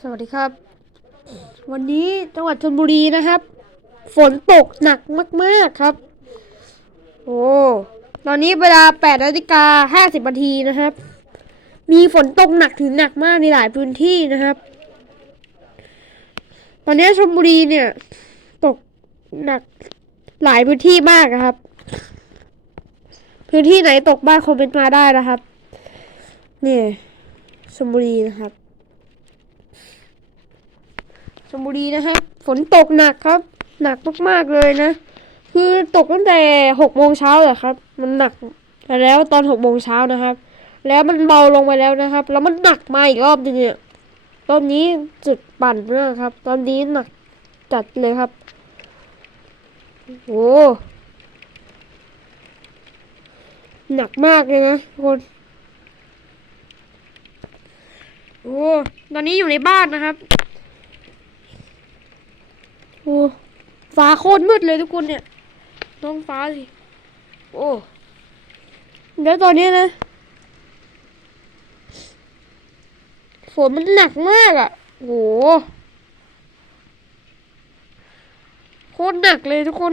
สวัสดีครับ วันนี้จังหวัดชลบุรีนะครับ ฝนตกหนักมาก ๆครับ โอ้ตอนนี้เวลา8นาฬิกา50นาทีนะครับ มีฝนตกหนักถึงหนักมากในหลายพื้นที่นะครับ ตอนนี้ชลบุรีเนี่ย ตกหนักหลายพื้นที่มากครับ พื้นที่ไหนตกบ้างคอมเมนต์มาได้นะครับนี่ชลบุรีนะครับ ชลบุรีนะครับ ฝนตกหนักครับ หนักมากๆเลยนะ คือตกตั้งแต่หกโมงเช้าเหรอครับ มันหนักแล้วตอนหกโมงเช้านะครับ แล้วมันเบาลงไปแล้วนะครับ แล้วมันหนักมาอีกรอบนึงเนี่ยรอบนี้จุดปั่นมากครับ ตอนนี้หนักจัดเลยครับโอ้หนักมากเลยนะทุกคน โอ้ ตอนนี้อยู่ในบ้านนะครับ โอ้ฟ้าโคตรมืดเลยทุกคนเนี่ยท้องฟ้าสิ โอ้แล้วตอนนี้นะฝนมันหนักมากอะ่ะโหโคตรหนักเลยทุกคน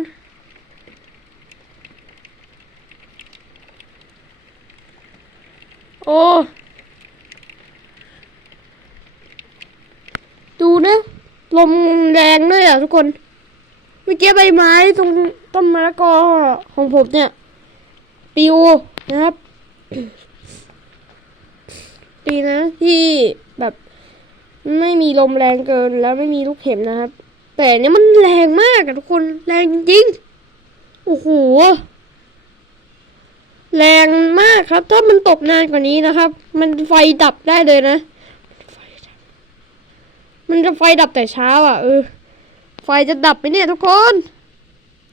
โอ้ ดูนะ ลมแรงด้วยอะทุกคน เมื่อกี้ใบไม้ตรงต้นมะละกอของผมเนี่ยปิวนะครับดีนะที่แบบไม่มีลมแรงเกินแล้วไม่มีลูกเห็บนะครับ แต่เนี้ยมันแรงมากอะทุกคนแรงจริงๆโอ้โหแรงมากครับ ถ้ามันตกนานกว่านี้นะครับ มันไฟดับได้เลยนะ มันจะไฟดับแต่เช้าอะเออ ไฟจะดับไปเนี่ยทุกคน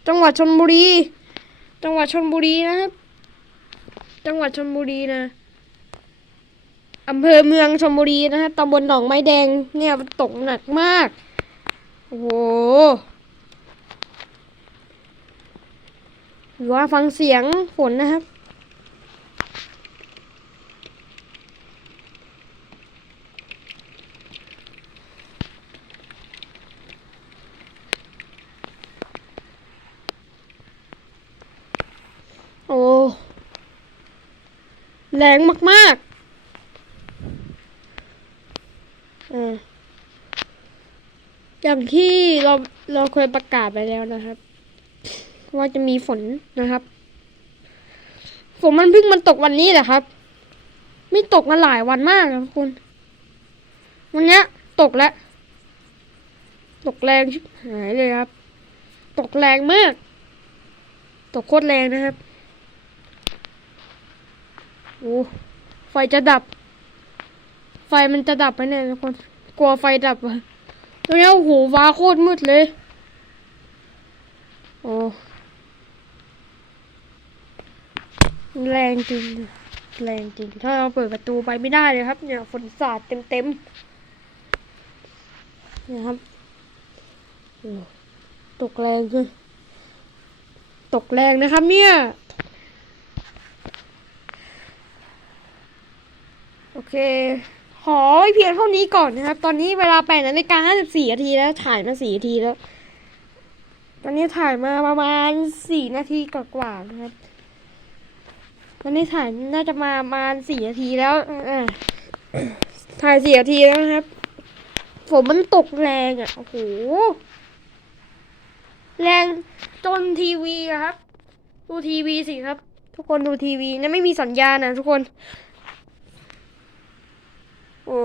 จังหวัดชนบุรี จังหวัดชนบุรีนะครับ จังหวัดชนบุรีนะอำเภอเมืองชนบุรีนะฮะตำบลหนองไม้แดงเนี่ยมันตกหนักมาก โอ้โหหรือว่าฟังเสียงฝนนะครับ โอ้แรงมากๆอ่าอย่างที่เราเราเคยประกาศไปแล้วนะครับ ว่าจะมีฝนนะครับ ฝนมันเพิ่งมันตกวันนี้แหละครับ ไม่ตกมาหลายวันมากนะทุกคนวันนี้ตกแล้ว ตกแรงชิบหายเลยครับ ตกแรงมาก ตกโคตรแรงนะครับ อ้ไฟจะดับ ไฟมันจะดับไหมเนี่ยทุกคน กลัวไฟดับอะตรงนี้โอ้โหฟ้าโคตรมืดเลย โอ้แรงจริง แรงจริง ถ้าเราเปิดประตูไปไม่ได้เลยครับ เนี่ยฝนสาดเต็มเต็มเนี่ยครับตกแรงเลยตกแรงนะครับเนี่ย โอเค ขอเพียงเท่านี้ก่อนนะครับ ตอนนี้เวลาแปดนาฬิกาห้าสิบสี่นาทีแล้ว ถ่ายมาสี่นาทีแล้ว ตอนนี้ถ่ายมาประมาณสี่นาทีกว่าๆนะครับ ตอนนี้ถ่ายน่าจะมาประมาณสี่นาทีแล้วถ่ายสี่นาทีแล้วนะครับ ฝนมันตกแรงอะ โอ้โห แรงจนทีวีอะครับ ดูทีวีสิครับ ทุกคนดูทีวีนะไม่มีสัญญาณนะทุกคน โอ้